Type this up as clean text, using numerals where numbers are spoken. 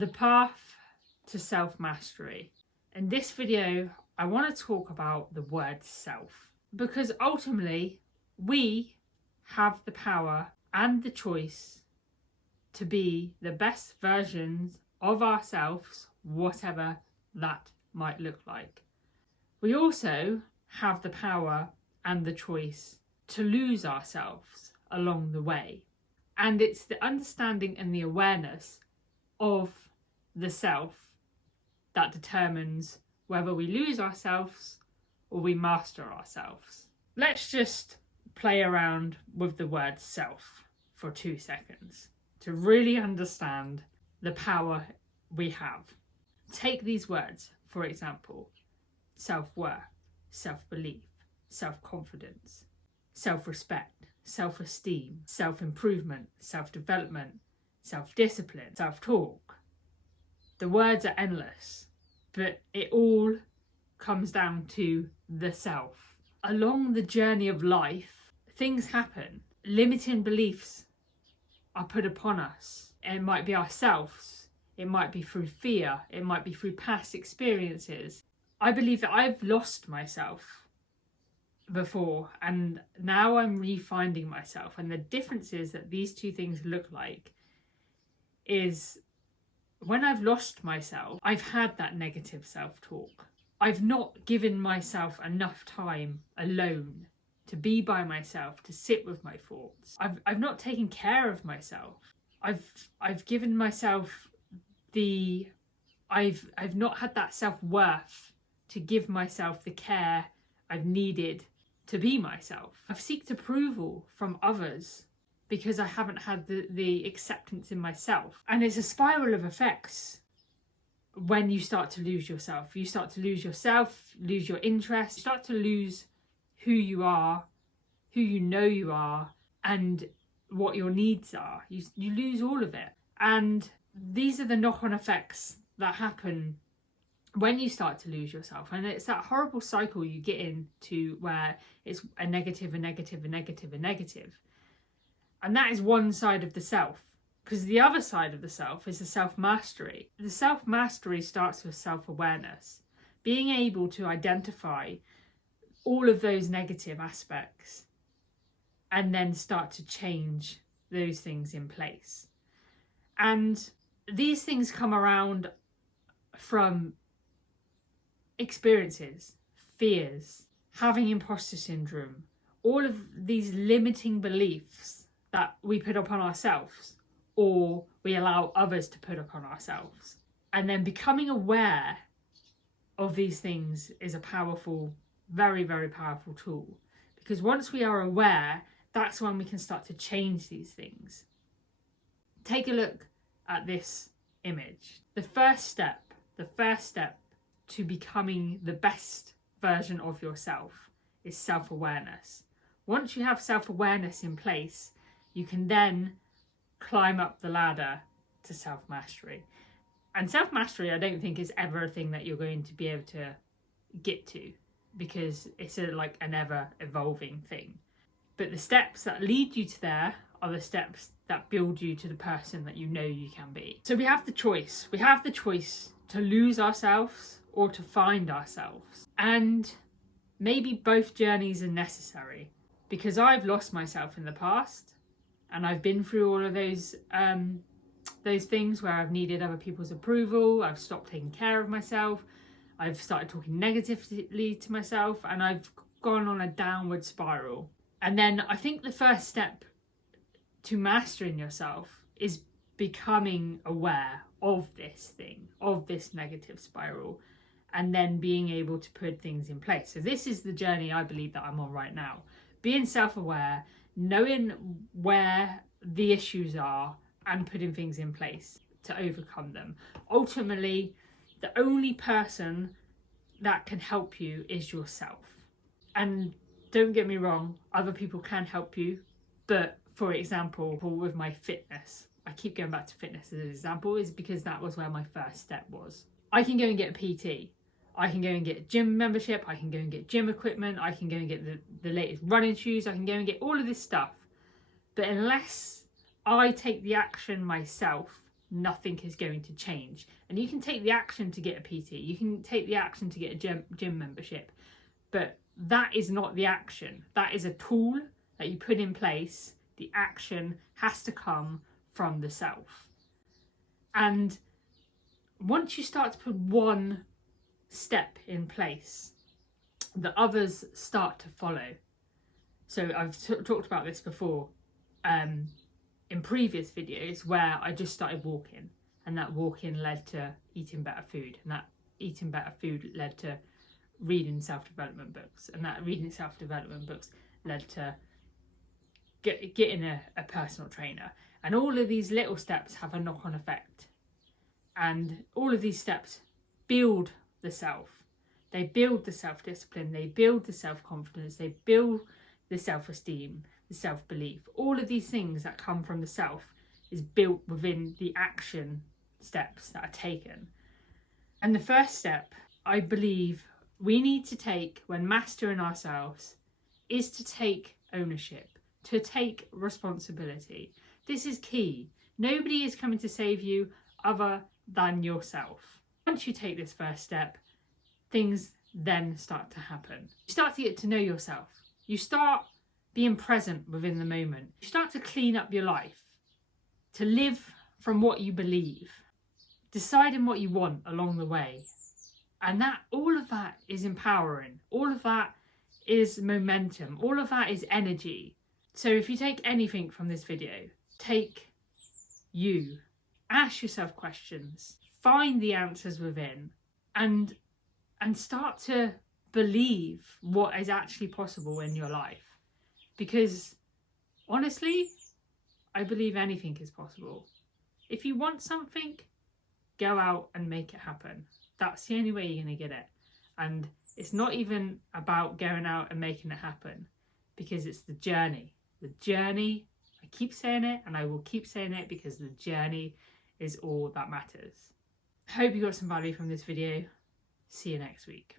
The path to self-mastery. In this video, I want to talk about the word self, because ultimately we have the power and the choice to be the best versions of ourselves, whatever that might look like. We also have the power and the choice to lose ourselves along the way. And it's the understanding and the awareness of the self that determines whether we lose ourselves or we master ourselves. Let's just play around with the word self for 2 seconds to really understand the power we have. Take these words, for example: self-worth, self-belief, self-confidence, self-respect, self-esteem, self-improvement, self-development, self-discipline, self-talk. The words are endless, but it all comes down to the self. Along the journey of life, things happen. Limiting beliefs are put upon us. It might be ourselves, it might be through fear, it might be through past experiences. I believe that I've lost myself before, and now I'm refinding myself. And the differences that these two things look like is when I've lost myself, I've had that negative self-talk. I've not given myself enough time alone to be by myself, to sit with my thoughts. I've not taken care of myself. I've given myself I've not had that self-worth to give myself the care I've needed to be myself. I've sought approval from others because I haven't had the acceptance in myself. And it's a spiral of effects when you start to lose yourself. You start to lose yourself, lose your interest, you start to lose who you are, who you know you are, and what your needs are. You lose all of it. And these are the knock-on effects that happen when you start to lose yourself. And it's that horrible cycle you get into where it's a negative, a negative, a negative, a negative. And that is one side of the self, because the other side of the self is the self-mastery. The self-mastery starts with self-awareness, being able to identify all of those negative aspects and then start to change those things in place. And these things come around from experiences, fears, having imposter syndrome, all of these limiting beliefs that we put upon ourselves or we allow others to put upon ourselves. And then becoming aware of these things is a powerful, very, very powerful tool. Because once we are aware, that's when we can start to change these things. Take a look at this image. The first step to becoming the best version of yourself is self-awareness. Once you have self-awareness in place, you can then climb up the ladder to self-mastery. And self-mastery, I don't think, is ever a thing that you're going to be able to get to, because it's like an ever-evolving thing. But the steps that lead you to there are the steps that build you to the person that you know you can be. So we have the choice. We have the choice to lose ourselves or to find ourselves. And maybe both journeys are necessary, because I've lost myself in the past. And I've been through all of those things where I've needed other people's approval. I've stopped taking care of myself. I've started talking negatively to myself, and I've gone on a downward spiral. And then I think the first step to mastering yourself is becoming aware of this thing, of this negative spiral, and then being able to put things in place. So this is the journey I believe that I'm on right now. Being self-aware, knowing where the issues are and putting things in place to overcome them. Ultimately, the only person that can help you is yourself. And don't get me wrong, other people can help you. But for example, with my fitness, I keep going back to fitness as an example, is because that was where my first step was. I can go and get a PT. I can go and get a gym membership, I can go and get gym equipment, I can go and get the latest running shoes, I can go and get all of this stuff. But unless I take the action myself nothing is going to change. And you can take the action to get a PT, you can take the action to get a gym membership, but that is not the action. That is a tool that you put in place. The action has to come from the self. And once you start to put one step in place, the others start to follow. So I've talked about this before in previous videos, where I just started walking, and that walking led to eating better food, and that eating better food led to reading self-development books, and that reading self-development books led to getting a personal trainer. And all of these little steps have a knock-on effect, and all of these steps build the self. They build the self-discipline, they build the self-confidence, they build the self-esteem, the self-belief. All of these things that come from the self is built within the action steps that are taken. And the first step, I believe, we need to take when mastering ourselves is to take ownership, to take responsibility. This is key. Nobody is coming to save you other than yourself. Once you take this first step, things then start to happen. You start to get to know yourself. You start being present within the moment. You start to clean up your life, to live from what you believe, deciding what you want along the way. And that, all of that is empowering. All of that is momentum. All of that is energy. So if you take anything from this video, take you. Ask yourself questions. Find the answers within, and start to believe what is actually possible in your life. Because honestly, I believe anything is possible. If you want something, go out and make it happen. That's the only way you're going to get it. And it's not even about going out and making it happen, because it's the journey. The journey, I keep saying it and I will keep saying it, because the journey is all that matters. I hope you got some value from this video. See you next week.